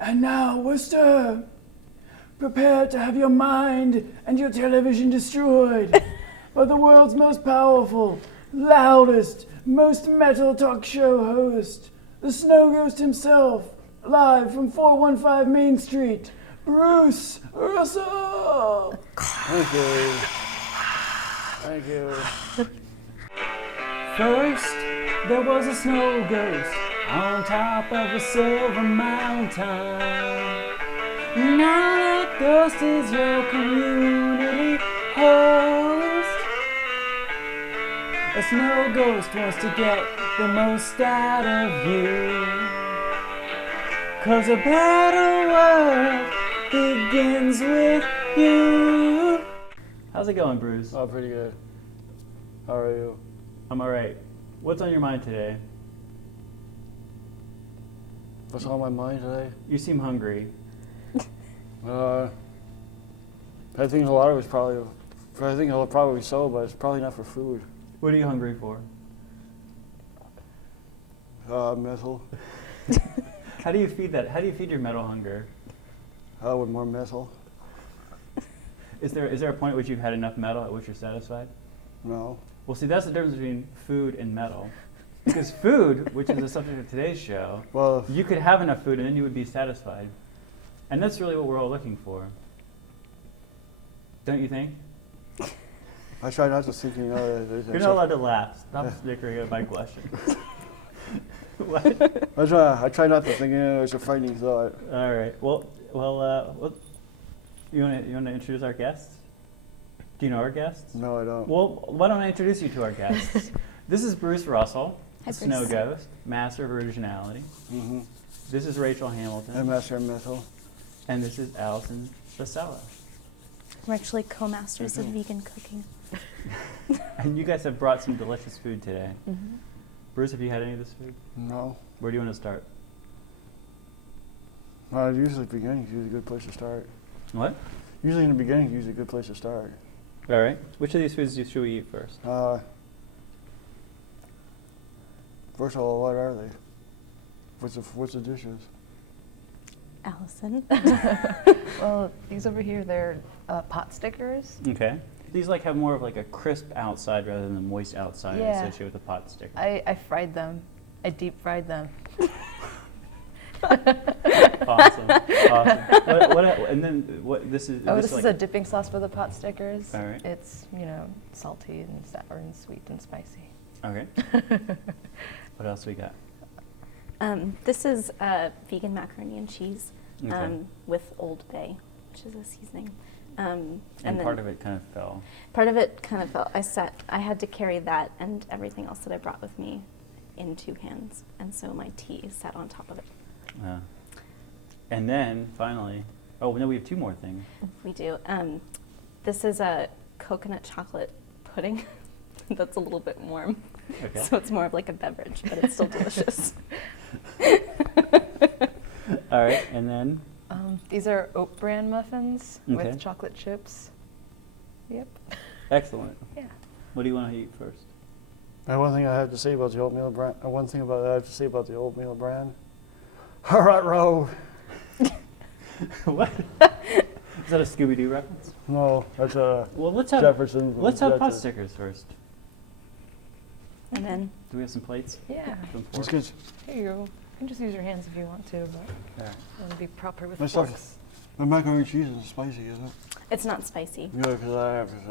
And now, Worcester, prepare to have your mind and your television destroyed by the world's most powerful, loudest, most metal talk show host, the Snow Ghost himself, live from 415 Main Street, Bruce Russell! Thank you. Thank you. First, there was a snow ghost on top of a silver mountain. Now that ghost is your community host. A snow ghost wants to get the most out of you. 'Cause a better world begins with you. How's it going, Bruce? Oh, pretty good. How are you? I'm alright. What's on your mind today? What's on my mind today? You seem hungry. I think a lot of it's probably so, but it's probably not for food. What are you hungry for? Metal. How do you feed that? How do you feed your metal hunger? With more metal. Is there a point at which you've had enough metal at which you're satisfied? No. Well, see, that's the difference between food and metal. Because food, which is the subject of today's show, Well, you could have enough food and then you would be satisfied. And that's really what we're all looking for. Don't you think? I try not to think, You're not allowed to laugh. Stop snickering at my question. What? I try not to think, it's a frightening thought. All right. Well, you want to introduce our guests? Do you know our guests? No, I don't. Well, why don't I introduce you to our guests? This is Bruce Russell, Hi, Snow Bruce. Ghost, Master of Originality. Mm-hmm. This is Rachel Hamilton. And Master of Metal. And this is Allison Vasallo. We're actually co-masters of vegan cooking. And you guys have brought some delicious food today. Mm-hmm. Bruce, have you had any of this food? No. Where do you want to start? Usually the beginning is usually a good place to start. What? Usually in the beginning is usually a good place to start. All right. Which of these foods should we eat first? First of all, what are they? What's the dishes? Allison. Well, these over here, they're pot stickers. Okay. These have more of a crisp outside rather than the moist outside associated with the pot sticker. I fried them. I deep fried them. Awesome. And then what? This is. This is a dipping sauce for the pot stickers. All right. It's salty and sour and sweet and spicy. Okay. What else we got? This is vegan macaroni and cheese Okay. with Old Bay, which is a seasoning. And then part of it kind of fell. Part of it kind of fell. I had to carry that and everything else that I brought with me in two hands, and so my tea sat on top of it. And then finally, oh no, we have two more things. We do. This is a coconut chocolate pudding that's a little bit warm. Okay. So it's more of like a beverage, but it's still delicious. All right, and then These are oat bran muffins Okay. with chocolate chips. Yep. excellent. Yeah. What do you want to eat first? One thing I have to say about the oatmeal brand. One thing about I have to say about the oatmeal brand. Hurrah, row. What? Is that a Scooby-Doo reference? No, that's a Well, let's have Jefferson. let's have pot that's a- stickers first. And then Do we have some plates? Yeah. Some Let's forks? get Here you go. You can just use your hands if you want to, but There. you want to be proper with Let's forks. the macaroni and cheese is spicy, isn't it? it's not spicy. Yeah, because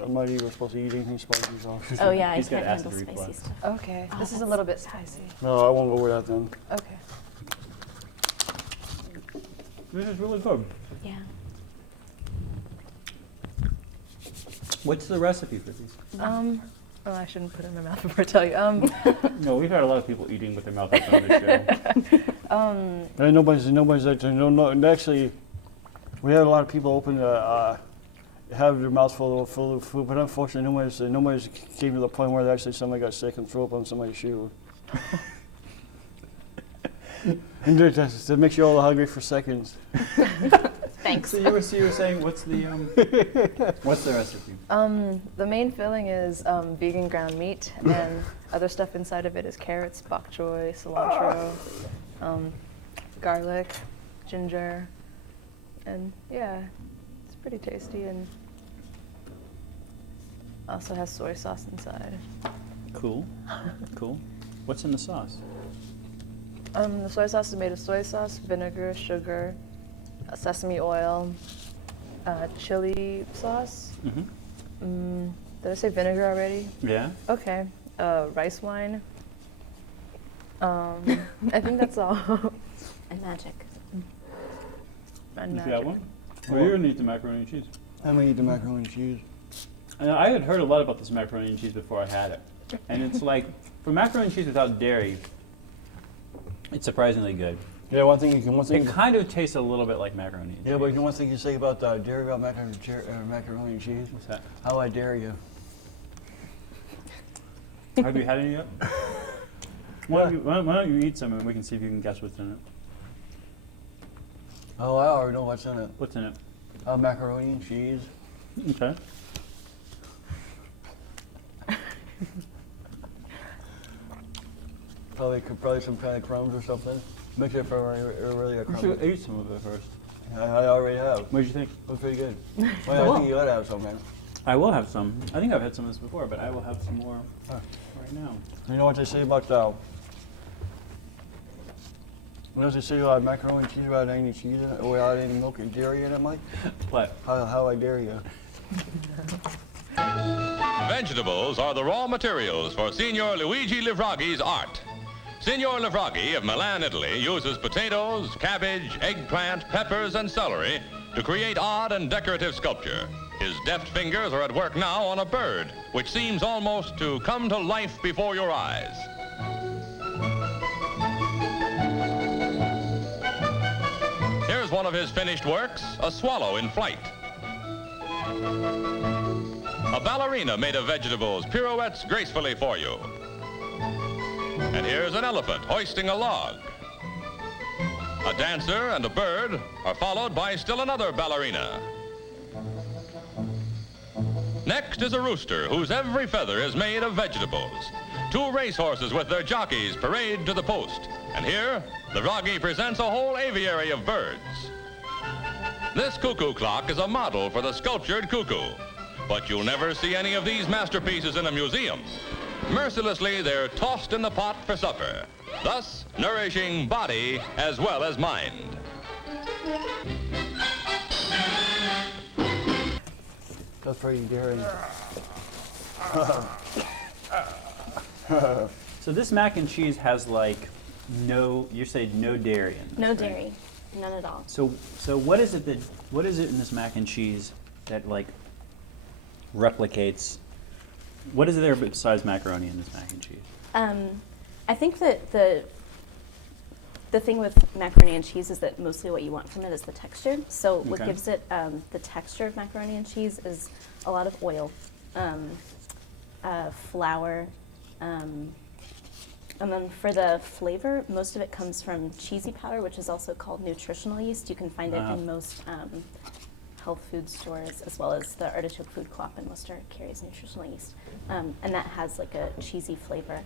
I'm not even supposed to eat anything spicy. So. Oh yeah, I He's got can't handle acid spicy reflux. stuff. Okay. Oh, This is a that's little bit bad. spicy. No, I won't go with that then. Okay. This is really good. Yeah. What's the recipe for these? Oh, I shouldn't put it in my mouth before I tell you. No, we've had a lot of people eating with their mouth open on this show. And nobody's actually, actually, we had a lot of people open have their mouths full of food, but unfortunately, nobody's came to the point where actually somebody got sick and threw up on somebody's shoe. And that makes you all hungry for seconds. Thanks. So you were saying, what's the recipe? The main filling is vegan ground meat, and other stuff inside of it is carrots, bok choy, cilantro, garlic, ginger, and yeah, it's pretty tasty, and also has soy sauce inside. Cool. Cool. What's in the sauce? The soy sauce is made of soy sauce, vinegar, sugar, sesame oil, chili sauce. Did I say vinegar already? Yeah. Okay. Rice wine. I think that's all. And magic. And You got magic. one? Well, you're gonna eat the macaroni and cheese. I'm gonna eat the macaroni and cheese. And I had heard a lot about this macaroni and cheese before I had it. And it's like, for macaroni and cheese without dairy, it's surprisingly good. Yeah, one thing. It kind of tastes a little bit like macaroni and cheese. Yeah, but one thing you say about dairy about macaroni and cheese. What's that? How I dare you. Have you had any yet? Why don't you eat some and we can see if you can guess what's in it. Oh, I already know what's in it. What's in it? Macaroni and cheese. Okay. Probably some kind of crumbs or something. Mix it for really a You crumb. should eat some of it first. I already have. What did you think? It was pretty good. Well, I think you gotta have some, man. I will have some. I think I've had some of this before, but I will have some more Huh. right now. You know what they say about what does it say about macaroni and cheese without any cheese in it, or without any milk and dairy in it, Mike? What? How I dare you. Vegetables are the raw materials for Signor Luigi Livraghi's art. Signor Livraghi of Milan, Italy, uses potatoes, cabbage, eggplant, peppers, and celery to create odd and decorative sculpture. His deft fingers are at work now on a bird, which seems almost to come to life before your eyes. Here's one of his finished works, a swallow in flight. A ballerina made of vegetables pirouettes gracefully for you. And here's an elephant hoisting a log. A dancer and a bird are followed by still another ballerina. Next is a rooster whose every feather is made of vegetables. Two racehorses with their jockeys parade to the post. And here, Livraghi presents a whole aviary of birds. This cuckoo clock is a model for the sculptured cuckoo. But you'll never see any of these masterpieces in a museum. Mercilessly, they're tossed in the pot for supper, thus nourishing body as well as mind. That's pretty daring. So this mac and cheese has like you say no dairy in this, No right? dairy, none at all. So what is it in this mac and cheese that like replicates? What is there besides macaroni in this mac and cheese? I think that the thing with macaroni and cheese is that mostly what you want from it is the texture. So what Okay. gives it the texture of macaroni and cheese is a lot of oil, flour, and then for the flavor, most of it comes from cheesy powder, which is also called nutritional yeast. You can find it Wow. in most health food stores, as well as the Artichoke Food Co-op in Worcester carries nutritional yeast. And that has like a cheesy flavor.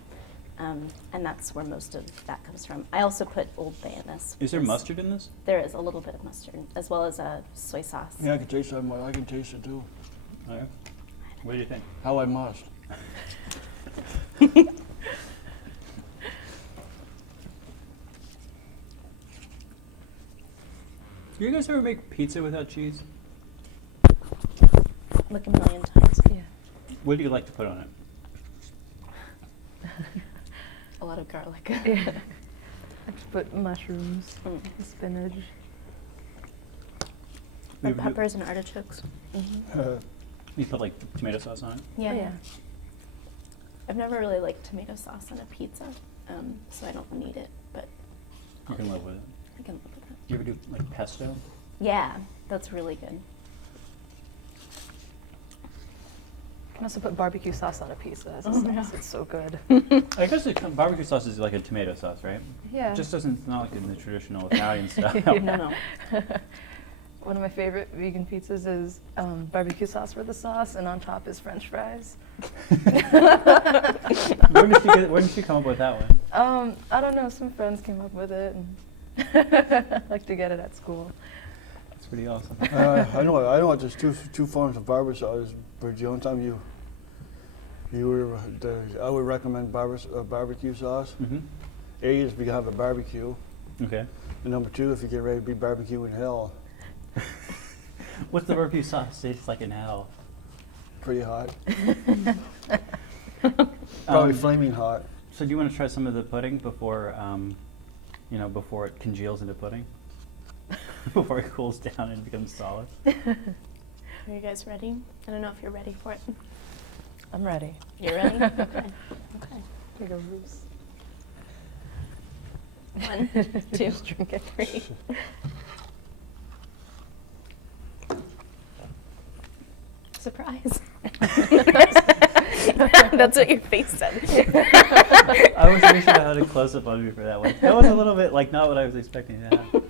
And that's where most of that comes from. I also put Old Bay in this. Is there because mustard in this? There is a little bit of mustard, as well as soy sauce. Yeah, I can taste it. I can taste it too. Okay. What do you think? How I must. Do you guys ever make pizza without cheese? Like a million times. Yeah. What do you like to put on it? A lot of garlic. Yeah. I just put mushrooms, spinach. And peppers and artichokes. You put like tomato sauce on it? Yeah, Oh, yeah. I've never really liked tomato sauce on a pizza, so I don't need it, but You can live with it. I can live with it. You ever do like pesto? Yeah, that's really good. You can also put barbecue sauce on a pizza as a sauce. It's so good. I guess barbecue sauce is like a tomato sauce, right? Yeah. It just doesn't, it's not like in the traditional Italian style. No. One of my favorite vegan pizzas is barbecue sauce for the sauce, and on top is French fries. Where did she come up with that one? I don't know. Some friends came up with it. And I like to get it at school. That's pretty awesome. I know. There's two forms of barber sauce. But the only time I would recommend barbecue sauce. Mm-hmm. A is if you have a barbecue, Okay. and number two, if you get ready to be barbecue in hell, What's the barbecue sauce taste like in hell? pretty hot, probably flaming hot. So do you want to try some of the pudding before, before it congeals into pudding? Before it cools down and becomes solid? Are you guys ready? I don't know if you're ready for it. I'm ready. You're ready? Okay. Okay. Here goes Bruce. 1, 2, Just drink it. 3. Surprise. That's what your face said. I wish we should have had a close-up on me for that one. That was a little bit like not what I was expecting to have.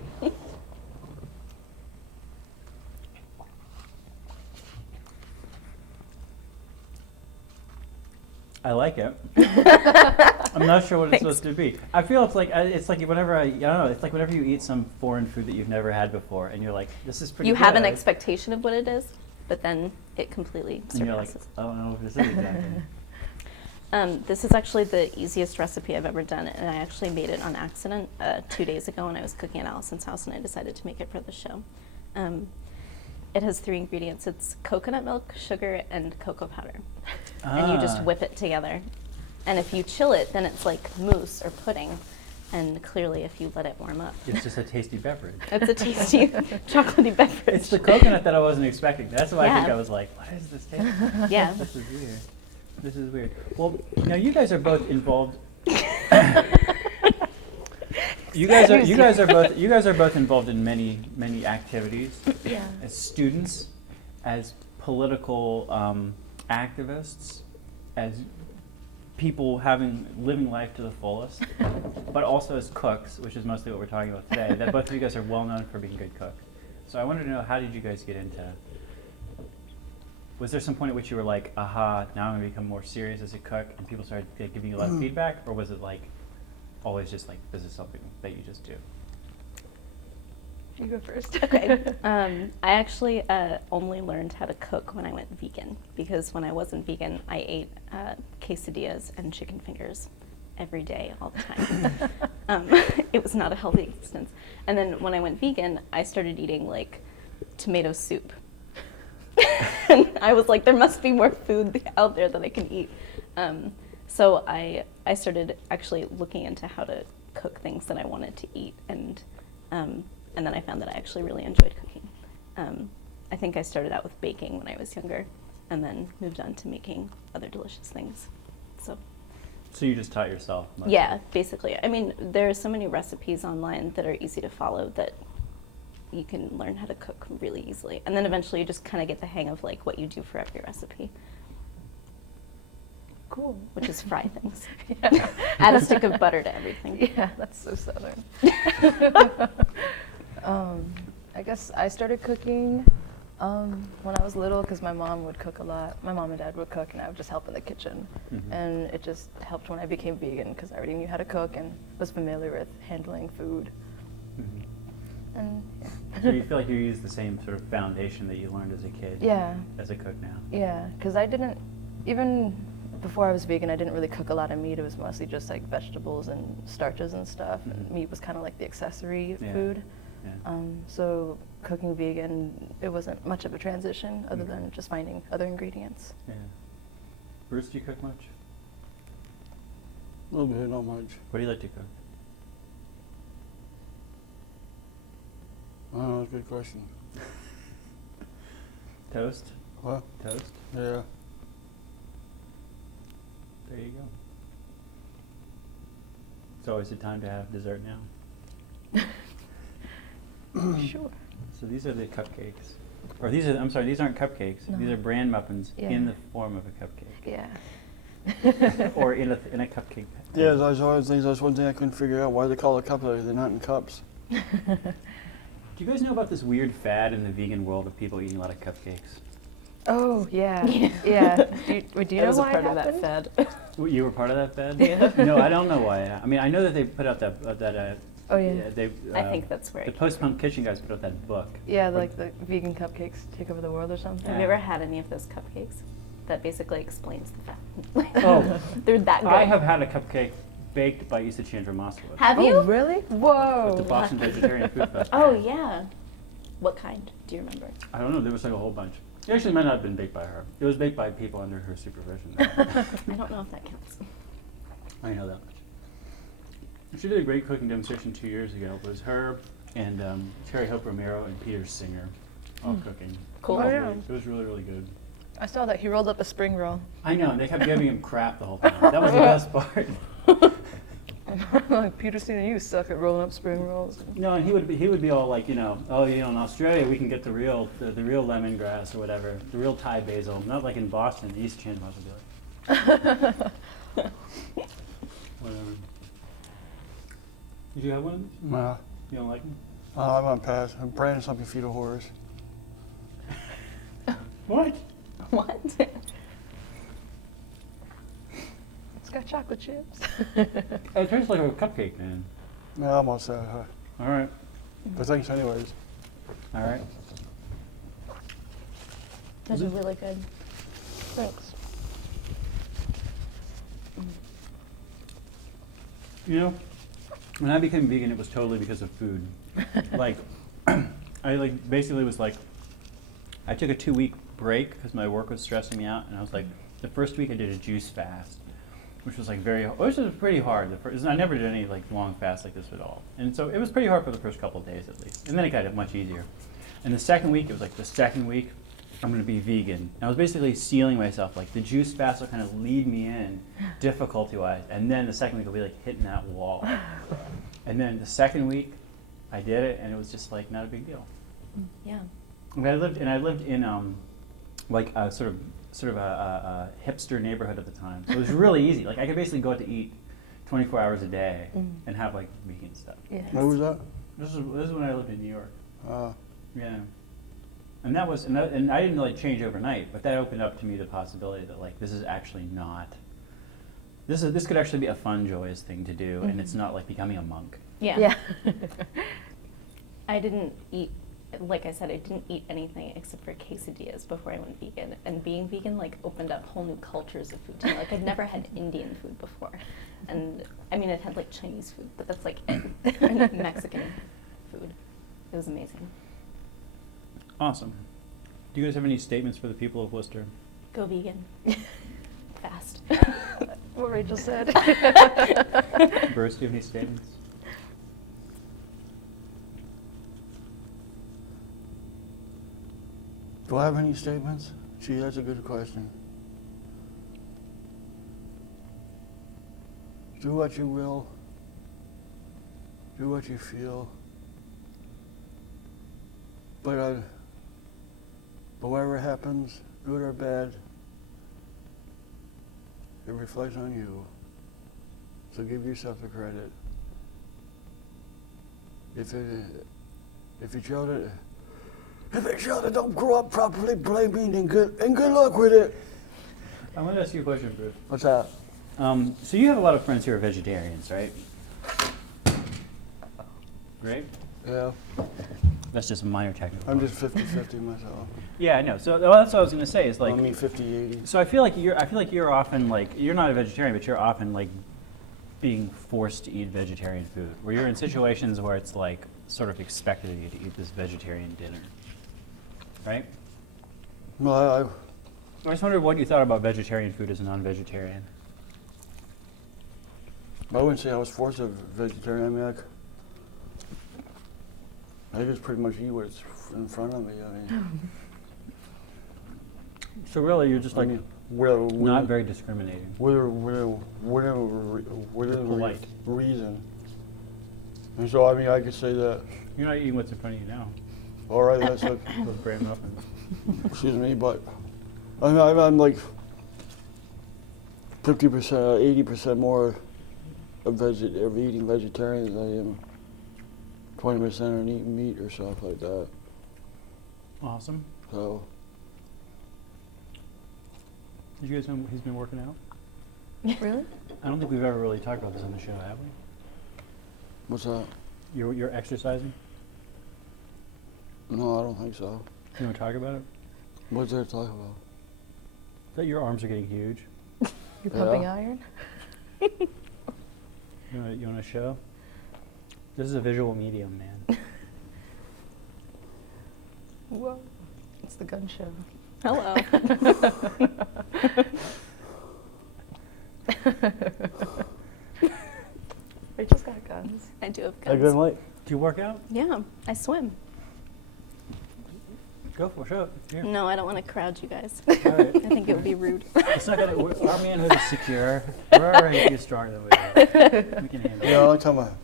I like it. I'm not sure what it's supposed to be. I feel it's like whenever I don't know. It's like whenever you eat some foreign food that you've never had before, and you're like, "This is pretty." You good. have an expectation of what it is, but then it completely And you're like, surpasses. "I don't know what this is exactly." This is actually the easiest recipe I've ever done, and I actually made it on accident 2 days ago when I was cooking at Allison's house, and I decided to make it for the show. It has 3 ingredients. It's coconut milk, sugar, and cocoa powder. And you just whip it together. And if you chill it, then it's like mousse or pudding. And clearly, if you let it warm up, It's just a tasty beverage. it's a tasty chocolatey beverage. It's the coconut that I wasn't expecting. That's why I think Yeah. I was like, "What is this taste?" Yeah. This is weird. This is weird. Well, now you guys are both involved. You guys are both involved in many activities. Yeah. As students, as political activists, as people living life to the fullest, but also as cooks, which is mostly what we're talking about today. That both of you guys are well known for being good cooks. So I wanted to know, how did you guys get into? Was there some point at which you were like, aha, now I'm going to become more serious as a cook, and people started giving you a lot of feedback, or was it like always just like, this is something that you just do? You go first. Okay. I actually only learned how to cook when I went vegan, because when I wasn't vegan, I ate quesadillas and chicken fingers every day, all the time. It was not a healthy existence. And then when I went vegan, I started eating like tomato soup. And I was like, there must be more food out there that I can eat. So I started actually looking into how to cook things that I wanted to eat, and then I found that I actually really enjoyed cooking. I think I started out with baking when I was younger, and then moved on to making other delicious things. So you just taught yourself? Mostly. Yeah, basically. I mean, there are so many recipes online that are easy to follow that you can learn how to cook really easily. And then eventually you just kind of get the hang of like what you do for every recipe. Cool. Which is fry things. Yeah. Add a stick of butter to everything. Yeah, that's so Southern. I guess I started cooking when I was little because my mom would cook a lot. My mom and dad would cook, and I would just help in the kitchen. Mm-hmm. And it just helped when I became vegan because I already knew how to cook and was familiar with handling food. Mm-hmm. And yeah. So you feel like you use the same sort of foundation that you learned as a kid? Yeah. As a cook now? Yeah, because I didn't, even before I was vegan, I didn't really cook a lot of meat. It was mostly just like vegetables and starches and stuff. Mhm. And meat was kind of like the accessory Yeah. food. Yeah. So cooking vegan, it wasn't much of a transition other than just finding other ingredients. Yeah. Bruce, do you cook much? A little bit, not much. What do you like to cook? I don't know, that's a good question. Toast? What? Toast? Yeah. There you go. It's always the time to have dessert now. Sure. So these are the cupcakes. Or these are, I'm sorry, these aren't cupcakes. No. These are bran muffins Yeah. in the form of a cupcake. Yeah. Or in a cupcake. Yeah, that's one thing I couldn't figure out. Why they call it cupcakes? They're not in cups. Do you guys know about this weird fad in the vegan world of people eating a lot of cupcakes? Oh, yeah. Yeah. Do you know I was a why part it of that happened? fad. You were part of that fad? Yeah. No, I don't know why. I mean, I know that they put out that Oh yeah. They, I think that's where the it Post Punk Kitchen guys put out that book. Yeah, like the vegan cupcakes take over the world or something. Have you ever had any of those cupcakes? That basically explains the fact. Oh, They're that good. I have had a cupcake baked by Issa Chandra Moskowitz Have you? Oh, really? Whoa. at the Boston Vegetarian Food Festival. Oh, yeah. What kind? Do you remember? I don't know. There was like a whole bunch. It actually might not have been baked by her. It was baked by people under her supervision. I don't know if that counts. I know that much. She did a great cooking demonstration 2 years ago. It was her and Terry Hope Romero and Peter Singer all cooking. Cool. Oh, yeah. It was really, really good. I saw that he rolled up a spring roll. I know, and they kept giving him crap the whole time. That was the best part. Like, Peterson, you suck at rolling up spring rolls. No, and he would be all like, you know, oh, you know, in Australia we can get the real lemongrass or whatever, the real Thai basil. Not like in Boston, the East Chandler would be like, whatever. Did you have one? Nah, You don't like them? I'm on pass. I'm branding something feed a horse. What? What? It's got chocolate chips. It tastes like a cupcake, man. No, I'm all set. All right, But thanks anyways. all right. Those are really good. Thanks. You know, when I became vegan, it was totally because of food. Like, I like basically was like, I took a 2-week break because my work was stressing me out, and I was like, the first week I did a juice fast, which was like which was pretty hard. I never did any like long fasts like this at all, and so it was pretty hard for the first couple of days at least, and then it got much easier. And the second week, it was like the second week, I'm going to be vegan. And I was basically sealing myself, like the juice fast will kind of lead me in difficulty-wise, and then the second week will be like hitting that wall. And then the second week, I did it, and it was just like not a big deal. Yeah. I lived in like a sort of a hipster neighborhood at the time, so it was really easy. Like I could basically go out to eat 24 hours a day and have like vegan stuff. Yeah. What was that? This is when I lived in New York. Yeah. And that was, and I didn't like change overnight, but that opened up to me the possibility that like this is actually not, this could actually be a fun, joyous thing to do, and it's not like becoming a monk. Yeah. Yeah. I didn't eat, like I said, I didn't eat anything except for quesadillas before I went vegan. And being vegan like opened up whole new cultures of food to me. Like I'd never had Indian food before. And I mean, I'd had like Chinese food, but that's like it. And Mexican food. It was amazing. Awesome. Do you guys have any statements for the people of Worcester? Go vegan. Fast. What Rachel said. Bruce, do you have any statements? Do I have any statements? Gee, that's a good question. Do what you will. Do what you feel. But whatever happens, good or bad, it reflects on you. So give yourself the credit. If you child that don't grow up properly, blame me and good luck with it. I want to ask you a question, Bruce. What's that? So you have a lot of friends who are vegetarians, right? Right? Yeah, That's just a minor technical. I'm just 50-50 myself. Yeah, I know. So that's what I was going to say. Is like, I mean 50-80. so I feel like you're often like, you're not a vegetarian, but you're often like being forced to eat vegetarian food, where you're in situations where it's like sort of expected of you to eat this vegetarian dinner, right? Well, I just wondered what you thought about vegetarian food as a non-vegetarian. I wouldn't say I was forced a vegetarian. I mean, I just pretty much eat what's in front of me. I mean, So really, you're just like not very within discriminating. Polite. Reason. And so, I mean, I could say that. You're not eating what's in front of you now. All right, that's a, Those great muffins. excuse me, but I'm like 50%, 80% more of eating vegetarian than I am 20% on eating meat or stuff like that. Awesome. So, Did you guys know he's been working out? Really? I don't think we've ever really talked about this on the show, have we? what's that? You're exercising? No, I don't think so. You want to talk about it? What's there to talk about? That your arms are getting huge. You're pumping iron? You want to show? This is a visual medium, man. Whoa. It's the gun show. Hello. Rachel's got guns. I do have A guns. good light. Do you work out? Yeah, I swim. Go for it. Show it. Here. No, I don't want to crowd you guys. All right. I think it would be rude. It's not gonna. Our manhood is secure. We're already too strong than we are. We can handle Yeah, it. I'm talking about.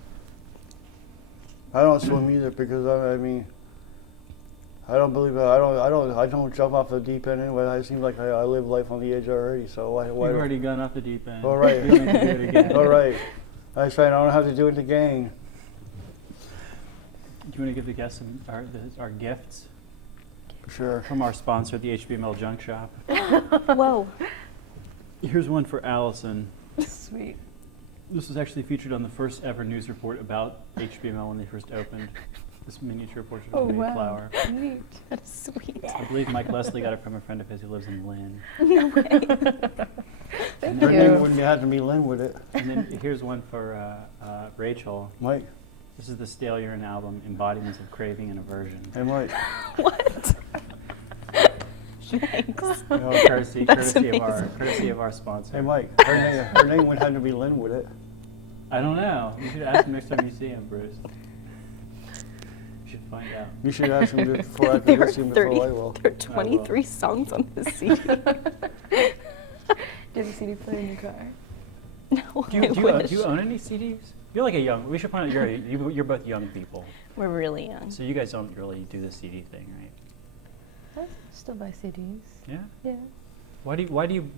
I don't swim either because I mean, I don't believe it. I don't jump off the deep end anyway. It seems like I live life on the edge already. So why? You've don't- already gone off the deep end. All right. You don't need to do it again. All right. I was trying. I don't have to do it again. Do you want to give the guests our gifts Sure. from our sponsor, the HBML Junk Shop? Whoa. Here's one for Allison. Sweet. This was actually featured on the first ever news report about HBML when they first opened. This miniature portrait of a Mayflower. Neat. That's sweet. I believe Mike Leslie got it from a friend of his who lives in Lynn. Thank Her you. name wouldn't have to be Lynn with it. And then here's one for Rachel. Mike. This is the Stale Urine album, Embodiments of Craving and Aversion. Hey, Mike. What? Thanks. Courtesy That's of our sponsor. Hey, Mike. Her name wouldn't have to be Lynn with it. I don't know. You should ask him next time you see him, Bruce. You should find out. You should ask him before I There are see him before I will. There are 23 songs on this CD. Do you have a CD player in your car? No, Do I you wish. own any CDs? You're like a young. We should point out you're both young people, We're really young. so you guys don't really do the CD thing, right? I still buy CDs. Yeah. Yeah. Why do you?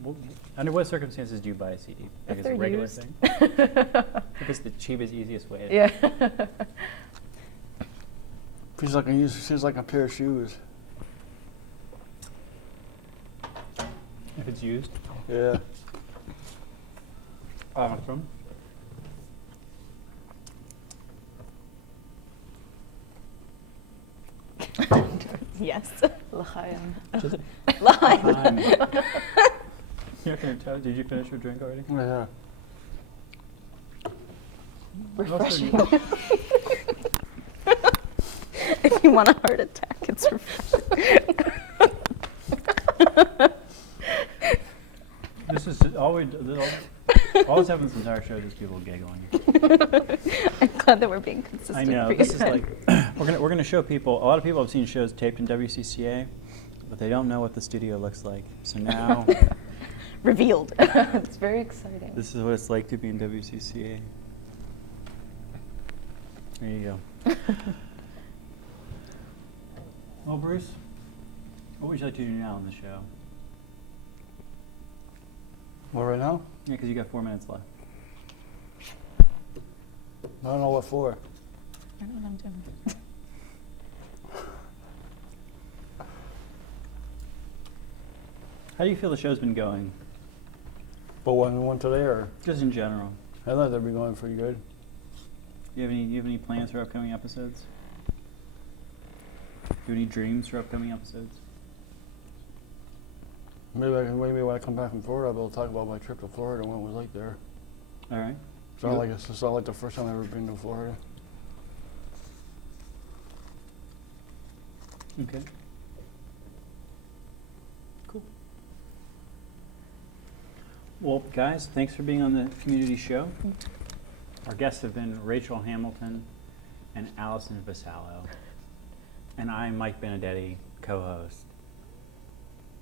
Under what circumstances do you buy a CD? Like If it's they're a regular used. thing. If it's the cheapest, easiest way. Yeah. She's like a pair of shoes. If it's used. Yeah. From. Yes. L'chaim. L'chaim. You're not gonna tell. Did you finish your drink already? Yeah. Refreshing. If you want a heart attack, it's refreshing. This is all this happens this entire show is people giggling. I'm glad that we're being consistent. I know. for This you is then. like we're gonna show people. A lot of people have seen shows taped in WCCA, but they don't know what the studio looks like. So now Revealed. It's very exciting. this is what it's like to be in WCCA. There you go. Well, Bruce, what would you like to do now on the show? Well, right now? Yeah, because you got 4 minutes left. I don't know what for. I know what I'm doing. How do you feel the show's been going? But one today, or Just in general. I thought they'd be going pretty good. You have any plans for upcoming episodes? Do you have any dreams for upcoming episodes? Maybe when I come back from Florida, I'll be able to talk about my trip to Florida and what it was like there. All right. It's not like the first time I've ever been to Florida. Okay. Cool. Well, guys, thanks for being on the community show. Our guests have been Rachel Hamilton and Allison Vasallo. And I'm Mike Benedetti, co-host.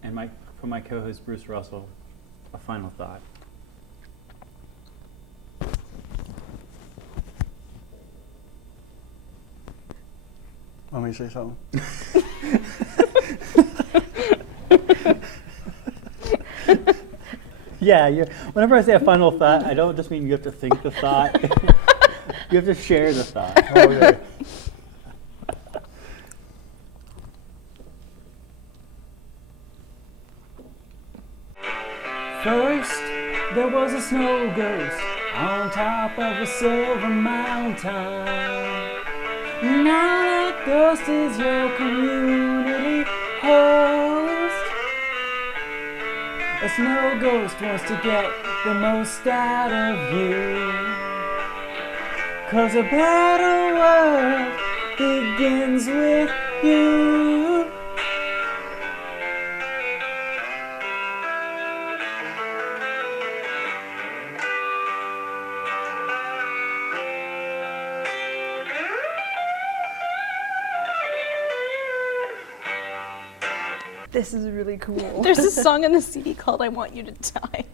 And for my co-host Bruce Russell, a final thought. Want me to say something? Yeah, whenever I say a final thought, I don't just mean you have to think the thought. You have to share the thought. Okay. First, there was a snow ghost on top of a silver mountain. Now that ghost is your community host. A snow ghost wants to get the most out of you. 'Cause a better world begins with you. This is really cool. There's a song on the CD called I Want You to Die.